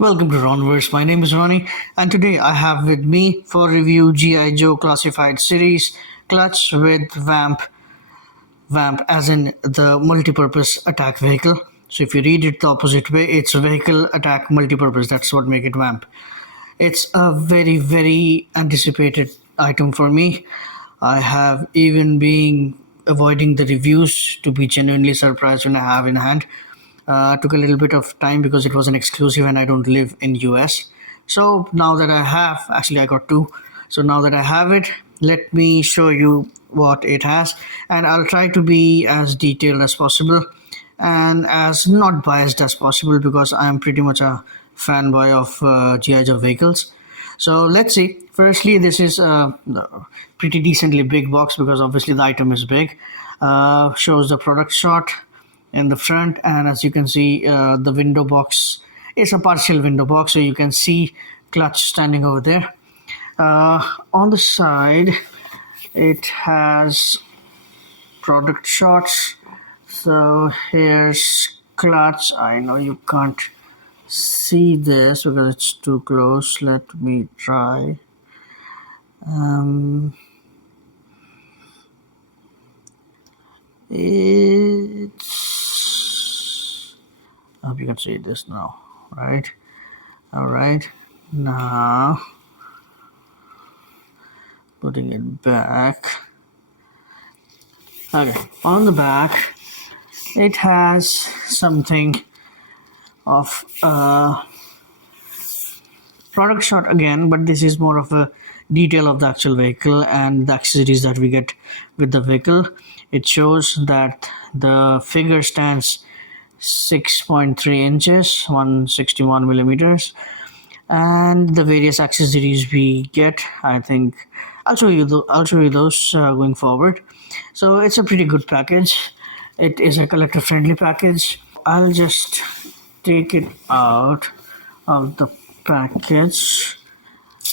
Welcome to Ronverse. My name is Ronnie, and today I have with me for review GIJoe Classified Series Clutch with VAMP. VAMP as in the multi-purpose attack vehicle. So if you read it the opposite way, it's vehicle attack multi-purpose. That's what make it VAMP. It's a very anticipated item for me. I have even been avoiding the reviews to be genuinely surprised when I have in hand. Took a little bit of time because it was an exclusive and I don't live in US. So now that I have, actually I got two. So now that I have it, let me show you what it has, and I'll try to be as detailed as possible and as not biased as possible because I am pretty much a fanboy of GIJoe vehicles. So let's see. Firstly, this is a pretty decently big box because obviously the item is big. Shows the product shot in the front, and as you can see, the window box is a partial window box, so you can see clutch standing over there. On the side, it has product shots. So here's clutch. I know you can't see this because it's too close. Let me try. I hope you can see this now, right? All right, now putting it back. Okay, on the back, it has something of a product shot again, but this is more of a detail of the actual vehicle and the accessories that we get with the vehicle. It shows that the figure stands 6.3 inches, 161 millimeters, and the various accessories we get, I think I'll show you those going forward. So it's a pretty good package. It is a collector friendly package. I'll just take it out of the package.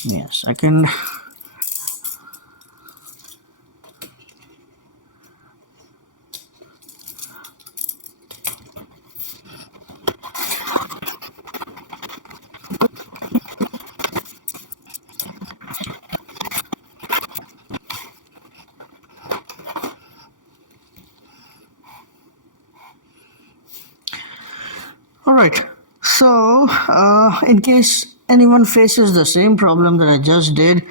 Yeah, second. Alright, so in case anyone faces the same problem that I just did,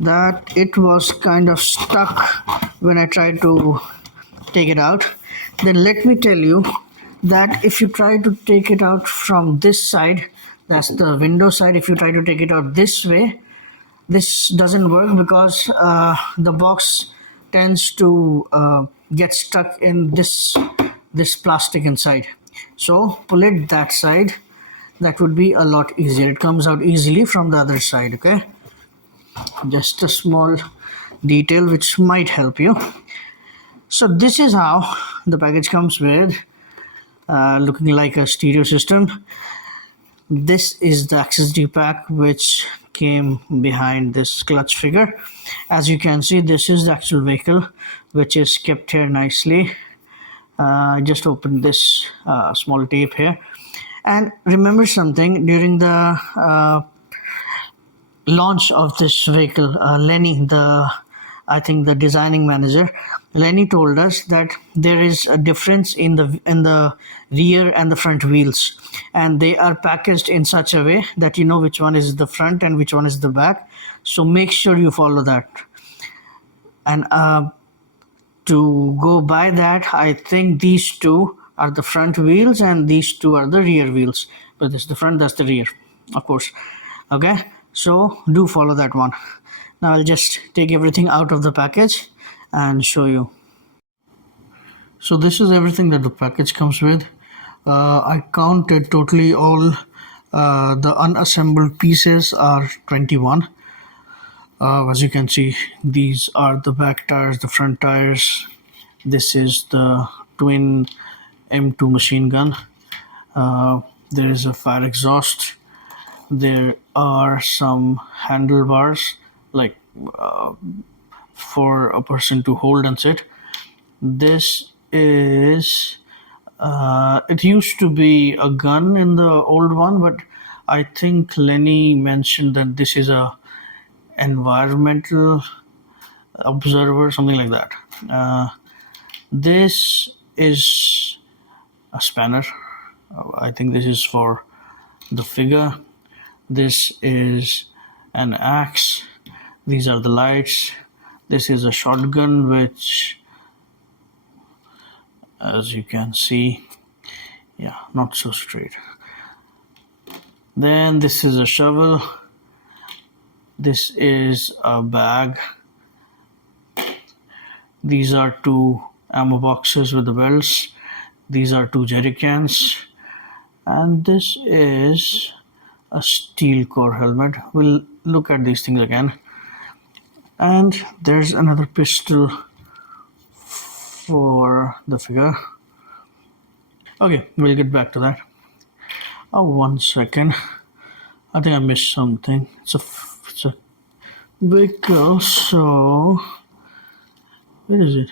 that it was kind of stuck when I tried to take it out, then let me tell you that if you try to take it out from this side, that's the window side, if you try to take it out this way, this doesn't work because the box tends to get stuck in this plastic inside. So pull it that side. That would be a lot easier. It comes out easily from the other side. Okay, just a small detail which might help you. So this is how the package comes with, looking like a stereo system. This is the accessory pack which came behind this clutch figure. As you can see, this is the actual vehicle which is kept here nicely. I just opened this small tape here, and remember something. During the launch of this vehicle, Lenny, I think the designing manager, Lenny told us that there is a difference in the rear and the front wheels, and they are packaged in such a way that you know which one is the front and which one is the back. So make sure you follow that. And to go by that, I think these two are the front wheels and these two are the rear wheels. But this is the front, that's the rear, of course. Okay, so do follow that one. Now I'll just take everything out of the package and show you. So this is everything that the package comes with. I counted totally all the unassembled pieces are 21. As you can see, these are the back tires, the front tires. This is the twin M2 machine gun. There is a fire exhaust. There are some handlebars, like for a person to hold and sit. This is it used to be a gun in the old one, but I think Lenny mentioned that this is a environmental observer, something like that. This is a spanner. I think this is for the figure. This is an axe. These are the lights. This is a shotgun, which, as you can see, yeah, not so straight. Then this is a shovel. This is a bag. These are two ammo boxes with the belts. These are two jerry cans. And this is a steel core helmet. We'll look at these things again. And there's another pistol for the figure. Okay, we'll get back to that. Oh, 1 second. I think I missed something. It's a vehicle, so where is it?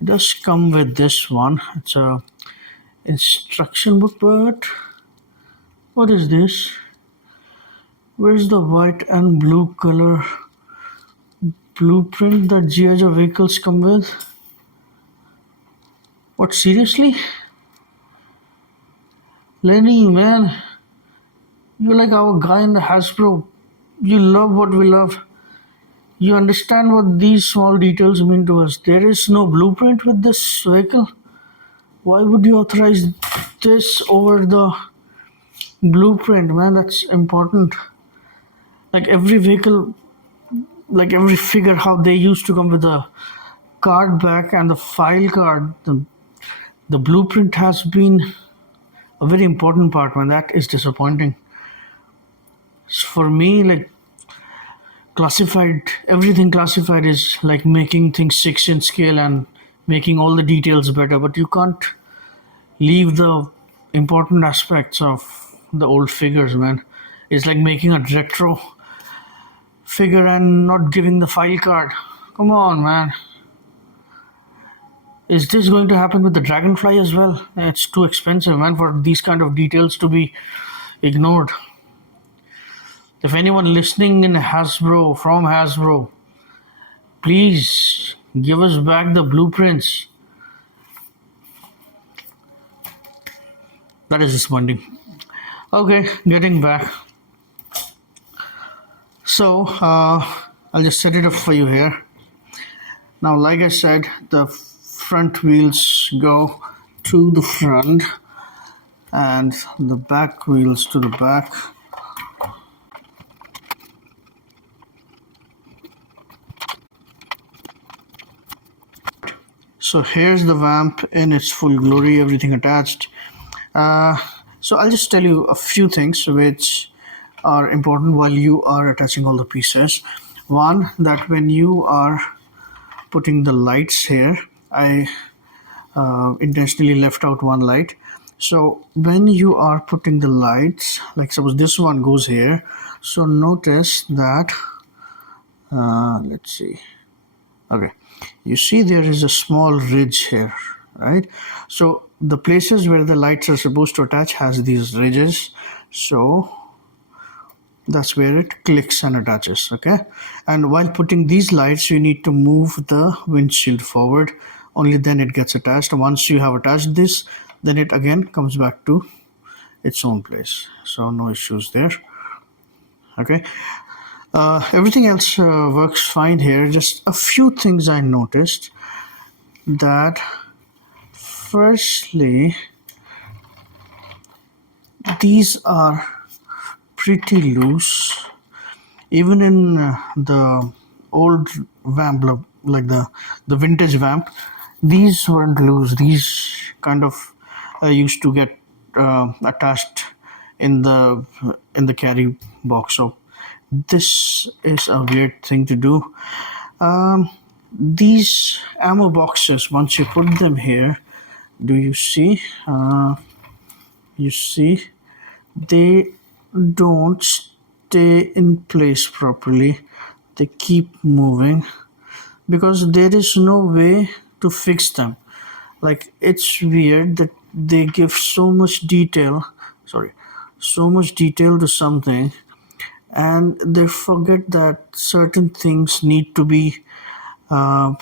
It does come with this one. It's a instruction book, but what is this? Where's the white and blue color blueprint that GIJoe vehicles come with? What, seriously? Lenny, man, you're like our guy in the Hasbro. You love what we love. You understand what these small details mean to us. There is no blueprint with this vehicle. Why would you authorize this over the blueprint, man? That's important. Like every vehicle, like every figure, how they used to come with a card back and the file card. The blueprint has been a very important part, man. That is disappointing. For me, like everything classified is like making things 6-inch scale and making all the details better, but you can't leave the important aspects of the old figures, man. It's like making a retro figure and not giving the file card. Come on, man. Is this going to happen with the Dragonfly as well? It's too expensive, man, for these kind of details to be ignored. If anyone listening in Hasbro, from Hasbro, please give us back the blueprints. That is disappointing. Okay, getting back. So, I'll just set it up for you here. Now, like I said, the front wheels go to the front and the back wheels to the back. So here's the VAMP in its full glory, everything attached. So I'll just tell you a few things which are important while you are attaching all the pieces. One, that when you are putting the lights here, I intentionally left out one light. So when you are putting the lights, like suppose this one goes here, so notice that, let's see. Okay, you see there is a small ridge here, right? So the places where the lights are supposed to attach has these ridges. So that's where it clicks and attaches, okay? And while putting these lights, you need to move the windshield forward. Only then it gets attached. Once you have attached this, then it again comes back to its own place. So no issues there, okay? Everything else works fine here. Just a few things I noticed. That firstly, these are pretty loose. Even in the old VAMP, like the vintage VAMP, these weren't loose. These kind of used to get attached in the carry box. So this is a weird thing to do. These ammo boxes, once you put them here, do you see? You see, they don't stay in place properly. They keep moving because there is no way to fix them. Like, it's weird that they give so much detail, so much detail to something, and they forget that certain things need to be uh,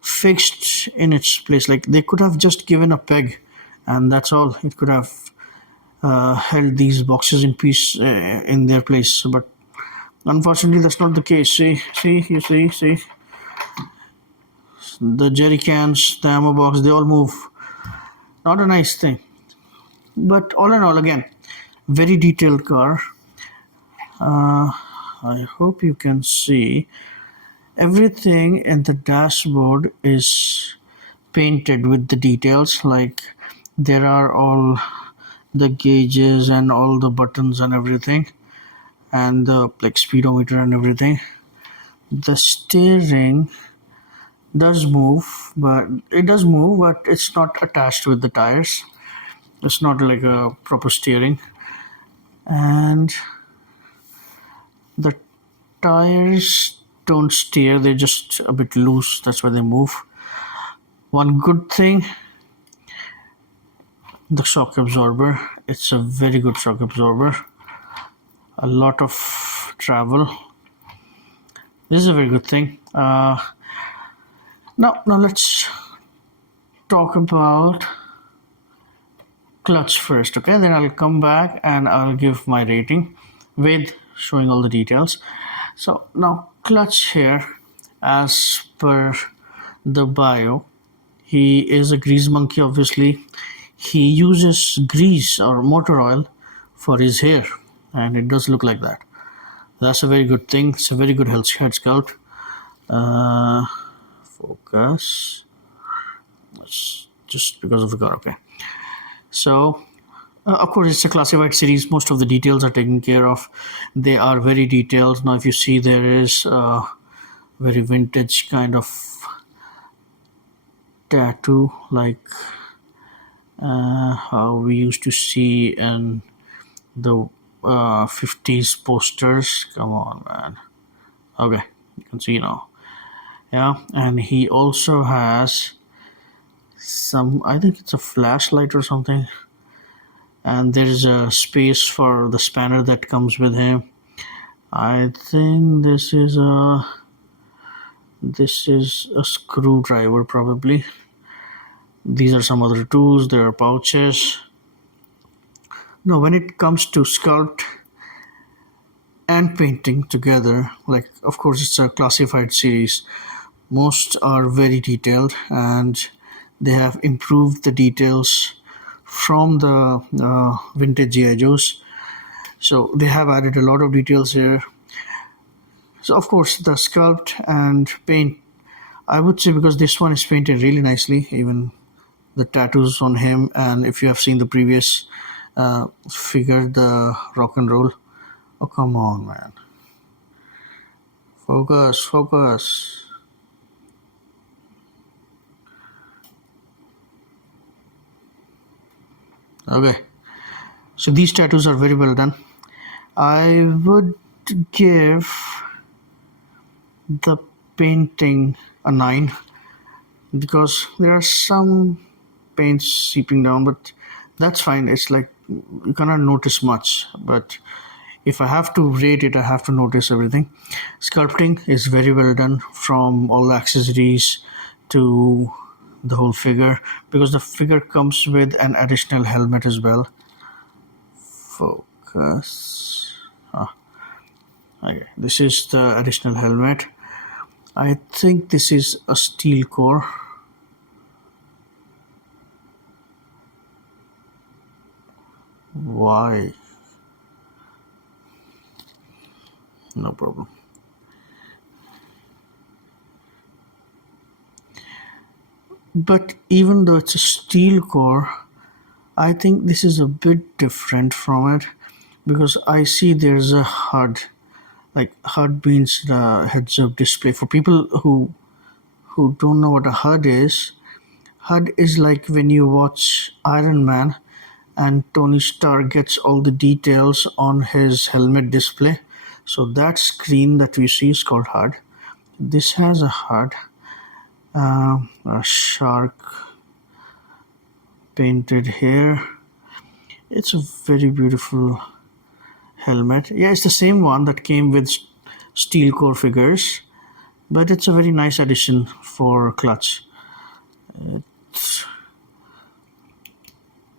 fixed in its place. Like they could have just given a peg, and that's all. It could have held these boxes in piece in their place, but unfortunately that's not the case. See, the jerry cans, the ammo box, they all move. Not a nice thing. But all in all, again, very detailed car. I hope you can see everything in the dashboard is painted with the details. Like there are all the gauges and all the buttons and everything, and the like speedometer and everything. The steering does move, but it's not attached with the tires. It's not like a proper steering, and the tires don't steer, they're just a bit loose, that's why they move. One good thing, the shock absorber. It's a very good shock absorber. A lot of travel. This is a very good thing. Now let's talk about clutch first, okay? Then I'll come back and I'll give my rating with showing all the details. So now clutch here, as per the bio, he is a grease monkey. Obviously he uses grease or motor oil for his hair, and it does look like that. That's a very good thing. It's a very good head sculpt. Focus. That's just because of the car. Okay, so of course it's a classified series. Most of the details are taken care of. They are very detailed. Now if you see, there is a very vintage kind of tattoo, like how we used to see in the 50s posters. Come on, man. Okay, you can see now. Yeah, and he also has some, I think it's a flashlight or something, and there is a space for the spanner that comes with him. I think this is a screwdriver probably. These are some other tools. There are pouches. Now when it comes to sculpt and painting together, like of course it's a classified series, most are very detailed, and they have improved the details from the vintage GIJoes. So they have added a lot of details here. So of course the sculpt and paint, I would say, because this one is painted really nicely, even the tattoos on him. And if you have seen the previous figure, the rock and roll, oh come on, man, focus. Okay, so these tattoos are very well done. I would give the painting a 9, because there are some paints seeping down, but that's fine. It's like you cannot notice much, but if I have to rate it, I have to notice everything. Sculpting is very well done, from all the accessories to the whole figure, because the figure comes with an additional helmet as well. Focus. Okay, this is the additional helmet. I think this is a steel core. Why? No problem. But even though it's a steel core, I think this is a bit different from it, because I see there's a HUD. Like HUD means the heads-up display. For people who don't know what a HUD is like when you watch Iron Man and Tony Stark gets all the details on his helmet display. So that screen that we see is called HUD. This has a HUD, a shark painted here, It's a very beautiful helmet. Yeah, it's the same one that came with steel core figures, but it's a very nice addition for clutch.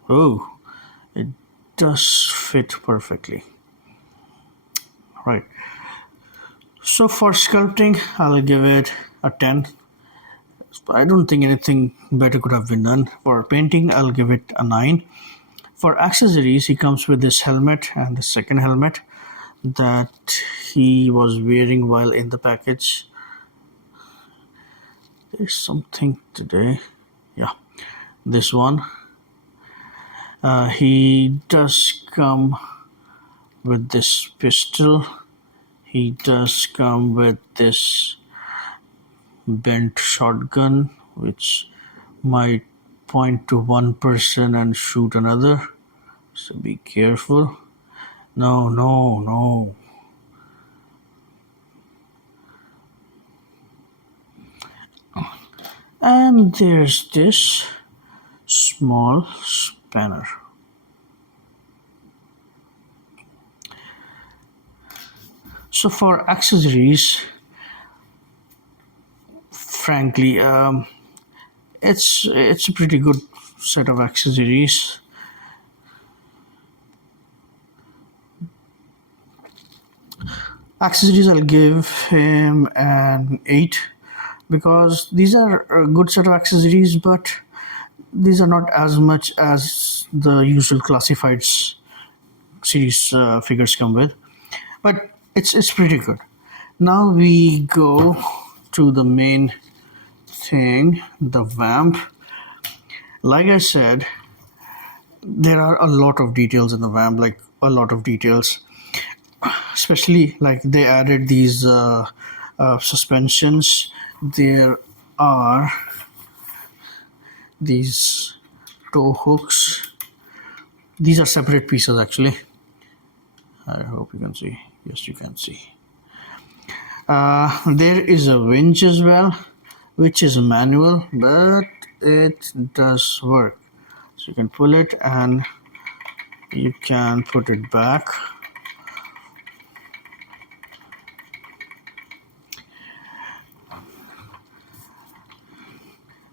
Oh, it does fit perfectly. Right. So for sculpting, I'll give it a 10. I don't think anything better could have been done. For painting, I'll give it a 9. For accessories, he comes with this helmet and the second helmet that he was wearing while in the package. There's something today. Yeah, this one. He does come with this pistol. He does come with this bent shotgun, which might point to one person and shoot another. So be careful. No, no, no. And there's this small spanner. So for accessories, frankly, it's a pretty good set of accessories. Accessories, I'll give him an 8 because these are a good set of accessories, but these are not as much as the usual classifieds series figures come with, but it's pretty good. Now we go to the main thing, the VAMP. Like I said, there are a lot of details in the VAMP, like a lot of details, especially like they added these suspensions. There are these toe hooks. These are separate pieces actually. I hope you can see. Yes, you can see. There is a winch as well, which is manual, but it does work. So you can pull it and you can put it back.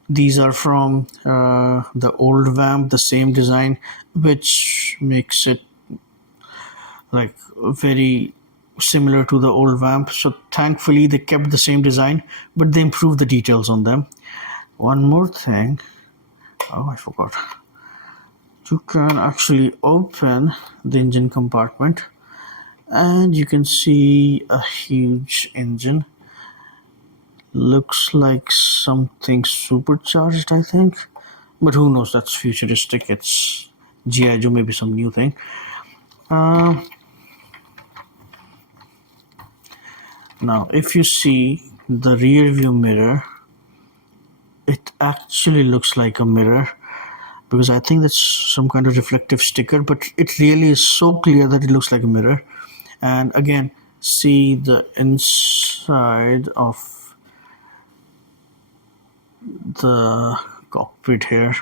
These are from the old VAMP, the same design, which makes it like very similar to the old VAMP. So thankfully they kept the same design, but they improved the details on them. One more thing. Oh, I forgot. You can actually open the engine compartment and you can see a huge engine. Looks like something supercharged, I think, but who knows, that's futuristic. It's GIJoe, maybe some new thing. Now if you see the rear view mirror, it actually looks like a mirror because I think that's some kind of reflective sticker, but it really is so clear that it looks like a mirror. And again, see the inside of the cockpit here.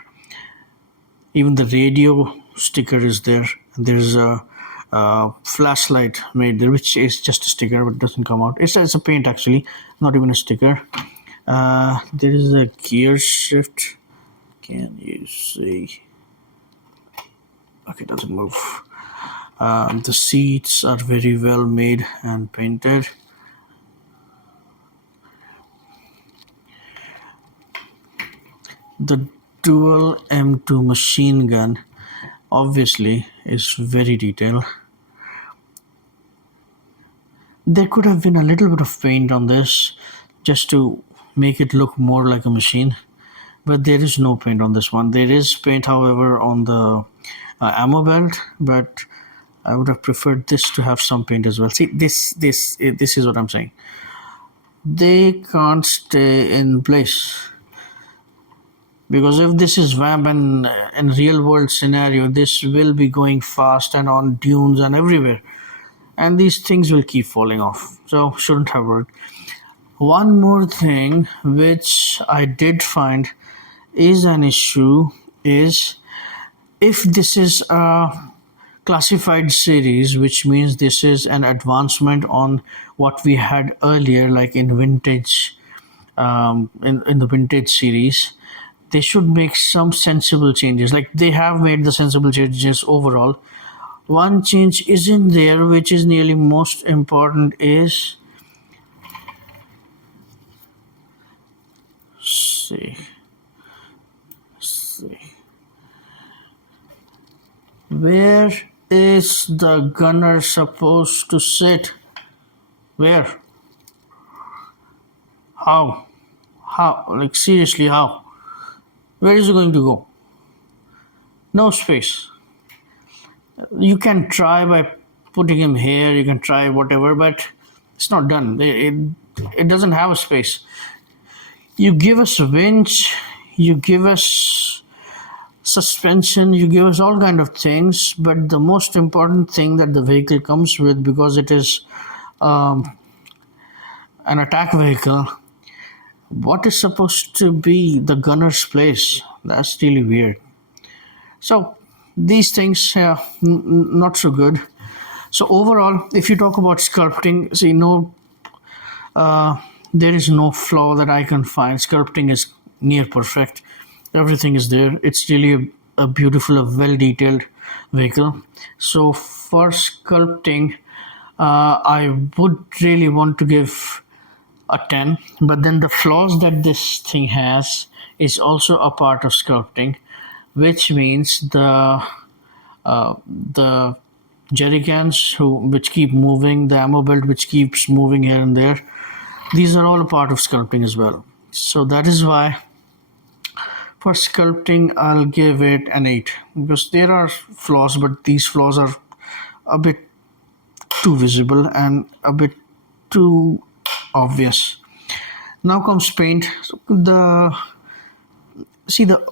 Even the radio sticker is there. There's a flashlight made there, which is just a sticker but doesn't come out. It's a paint actually, not even a sticker. There is a gear shift. Can you see? Okay, it doesn't move. The seats are very well made and painted. The dual M2 machine gun obviously is very detailed. There could have been a little bit of paint on this just to make it look more like a machine, but there is no paint on this one. There is paint, however, on the ammo belt, but I would have preferred this to have some paint as well. See, this is what I'm saying. They can't stay in place. Because if this is VAMP and in real world scenario, this will be going fast and on dunes and everywhere. And these things will keep falling off. So shouldn't have worked. One more thing which I did find is an issue is if this is a classified series, which means this is an advancement on what we had earlier, like in vintage, in the vintage series, they should make some sensible changes. Like they have made the sensible changes overall. One change isn't there, which is nearly most important, is see, see. Where is the gunner supposed to sit? Where? How? How? Like seriously, how? Where is he going to go? No space. You can try by putting him here, you can try whatever, but it's not done. It doesn't have a space. You give us a winch, you give us suspension, you give us all kind of things, but the most important thing that the vehicle comes with, because it is an attack vehicle, what is supposed to be the gunner's place? That's really weird. So these things, not so good. So overall, if you talk about sculpting, see, there is no flaw that I can find. Sculpting is near perfect. Everything is there. It's really a beautiful, a well-detailed vehicle. So for sculpting, I would really want to give a 10. But then the flaws that this thing has is also a part of sculpting, which means the jerry cans which keep moving, the ammo belt which keeps moving here and there, these are all a part of sculpting as well. So that is why for sculpting I'll give it an 8, because there are flaws, but these flaws are a bit too visible and a bit too obvious. Now comes paint. The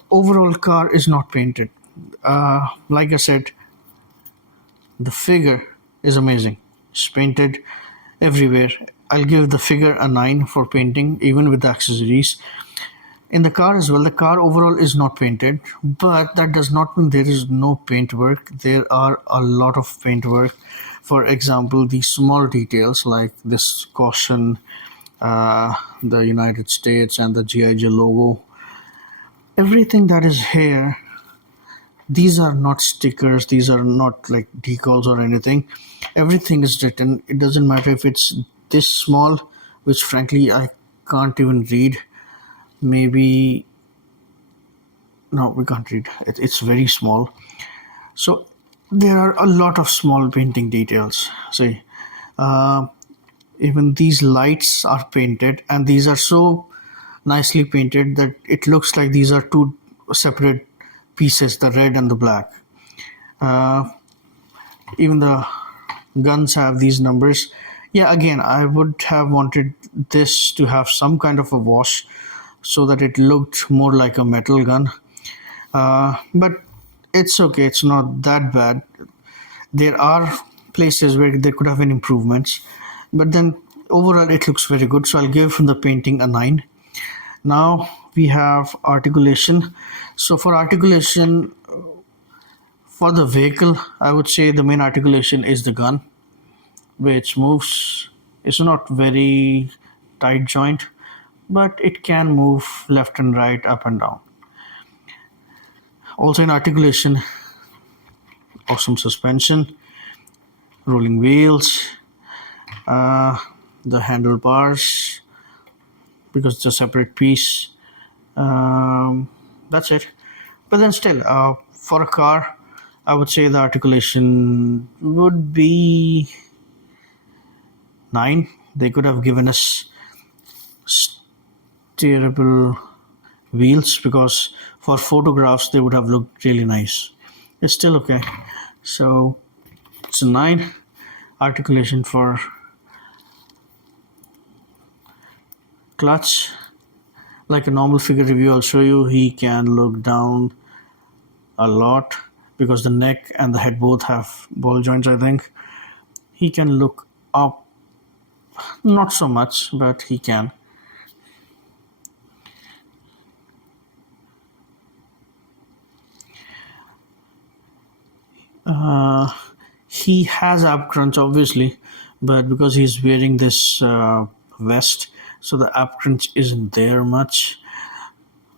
overall car is not painted. Like I said, the figure is amazing. It's painted everywhere. I'll give the figure a 9 for painting, even with the accessories. In the car as well, the car overall is not painted, but that does not mean there is no paint work. There are a lot of paint work. For example, the small details like this caution, the United States, and the GIJoe logo. Everything that is here, these are not stickers, these are not like decals or anything. Everything is written. It doesn't matter if it's this small, which frankly I can't even read. Maybe, no, we can't read. It's very small. So there are a lot of small painting details. See, even these lights are painted, and these are so nicely painted that it looks like these are two separate pieces, the red and the black. Even the guns have these numbers. Yeah, again, I would have wanted this to have some kind of a wash so that it looked more like a metal gun. But it's okay, it's not that bad. There are places where there could have been improvements, but then overall it looks very good. So I'll give the painting a 9. Now we have articulation. So for articulation, for the vehicle, I would say the main articulation is the gun, which moves. It's not very tight joint, but it can move left and right, up and down. Also in articulation, awesome suspension, rolling wheels, the handlebars, because it's a separate piece. That's it. But then still, for a car, I would say the articulation would be 9. They could have given us steerable wheels, because for photographs they would have looked really nice. It's still okay. So it's a 9. Articulation for clutch, like a normal figure review I'll show you, he can look down a lot because the neck and the head both have ball joints. I think he can look up, not so much, but he can. He has ab crunch obviously, but because he's wearing this vest, so the ab crunch isn't there much.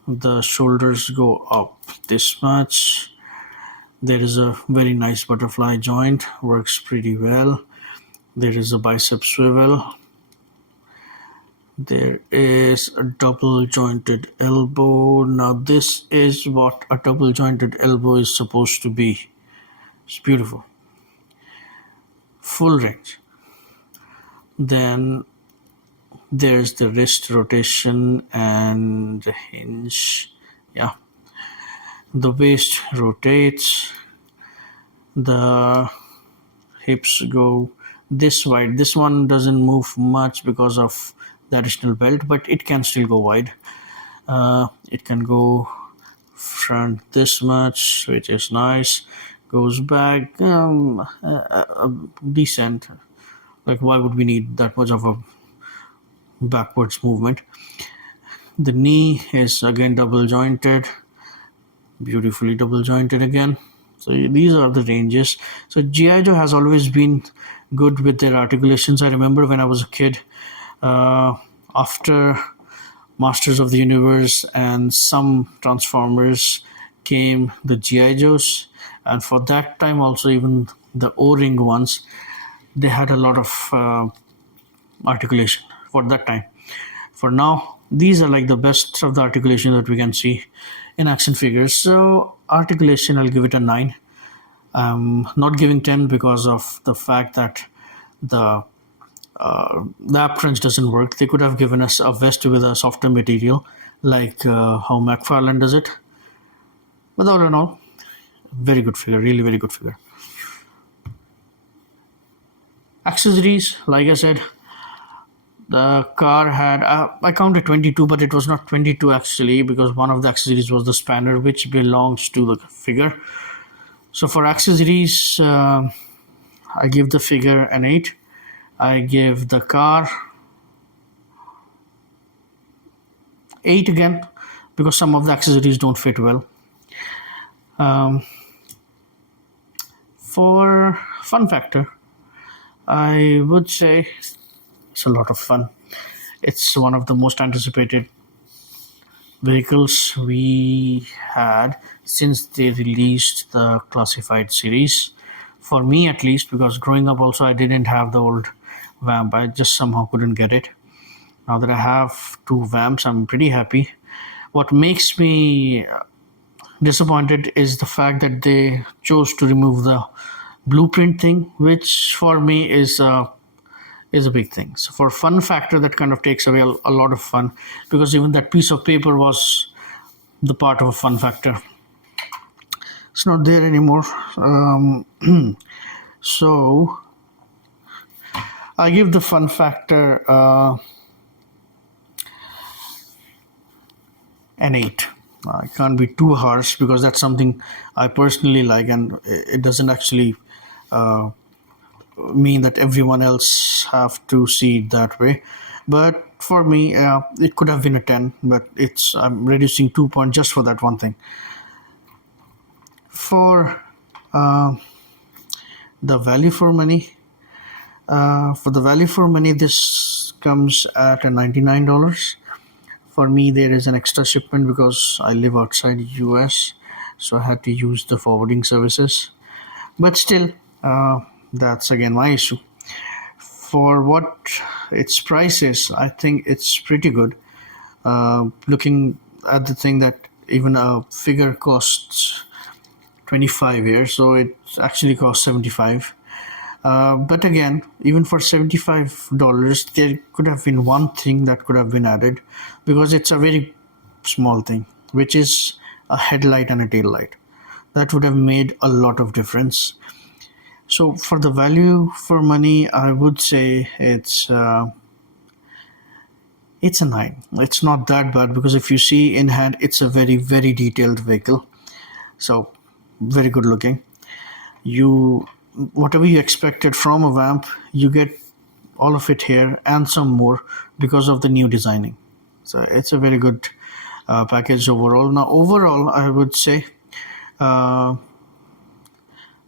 The shoulders go up this much. There is a very nice butterfly joint, works pretty well. There is a bicep swivel. There is a double jointed elbow. Now this is what a double jointed elbow is supposed to be. It's beautiful. Full range. Then there's the wrist rotation and hinge. Yeah. The waist rotates. The hips go this wide. This one doesn't move much because of the additional belt, but it can still go wide. It can go front this much, which is nice. Goes back decent. Like, why would we need that much of a backwards movement? The knee is again double jointed, beautifully double jointed again. So these are the ranges. So GIJoe has always been good with their articulations. I remember when I was a kid, after Masters of the Universe and some Transformers came the GIJoes, and for that time also even the O-ring ones, they had a lot of articulation for that time. For now, these are like the best of the articulation that we can see in action figures. So articulation, I'll give it a 9. I'm not giving 10 because of the fact that the ab crunch doesn't work. They could have given us a vest with a softer material, like how McFarlane does it. But all in all, very good figure, really very good figure. Accessories, like I said, the car had, I counted 22, but it was not 22 actually, because one of the accessories was the spanner, which belongs to the figure. So for accessories, I give the figure an 8. I give the car 8 again, because some of the accessories don't fit well. For fun factor, I would say it's a lot of fun. It's one of the most anticipated vehicles we had since they released the classified series. For me at least, because growing up also I didn't have the old VAMP. I just somehow couldn't get it. Now that I have 2 VAMPs, I'm pretty happy. What makes me disappointed is the fact that they chose to remove the blueprint thing, which for me is a big thing. So for fun factor, that kind of takes away a lot of fun, because even that piece of paper was the part of a fun factor. It's not there anymore. So I give the fun factor an 8. I can't be too harsh because that's something I personally like, and it doesn't actually mean that everyone else have to see it that way. But for me, it could have been a 10, but I'm reducing 2 points just for that one thing. For the value for money, this comes at a $99. For me, there is an extra shipment because I live outside US, so I had to use the forwarding services. But still, that's again my issue. For what its price is, I think it's pretty good. Looking at the thing that even a figure costs 25 here, so it actually costs 75. But again, even for $75, there could have been one thing that could have been added, because it's a very small thing, which is a headlight and a tail light. That would have made a lot of difference. So for the value for money, I would say it's a 9. It's not that bad, because if you see in hand, it's a very, very detailed vehicle. So very good looking. Whatever you expected from a VAMP, you get all of it here and some more because of the new designing. So it's a very good package overall. Now overall, I would say I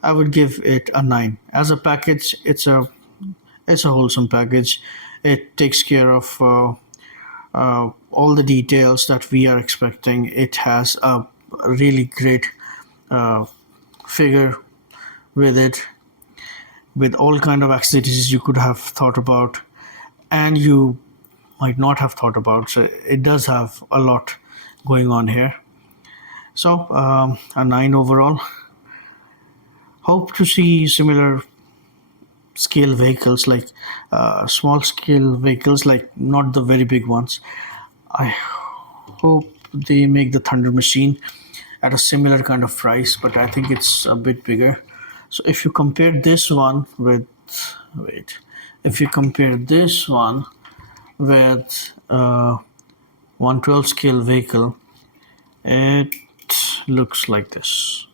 I would give it a 9. As a package, it's a wholesome package. It takes care of all the details that we are expecting. It has a really great figure with it, with all kind of accessories you could have thought about and you might not have thought about. So it does have a lot going on here. So a 9 overall. Hope to see similar scale vehicles, like small scale vehicles, like not the very big ones. I hope they make the Thunder Machine at a similar kind of price, but I think it's a bit bigger. So if you compare this one with, if you compare this one with 112 scale vehicle, it looks like this.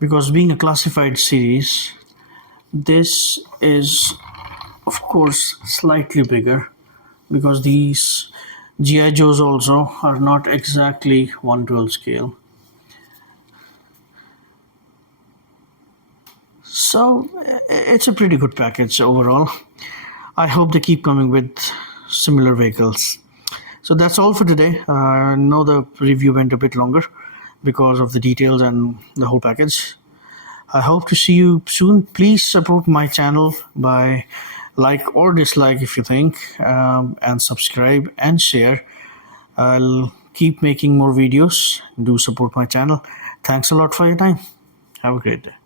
Because being a classified series, this is of course slightly bigger, because these GIJoes also are not exactly 112 scale. So it's a pretty good package overall. I hope they keep coming with similar vehicles. So that's all for today. I know the review went a bit longer because of the details and the whole package. I hope to see you soon. Please support my channel by like or dislike if you think, and subscribe and share. I'll keep making more videos. Do support my channel. Thanks a lot for your time. Have a great day.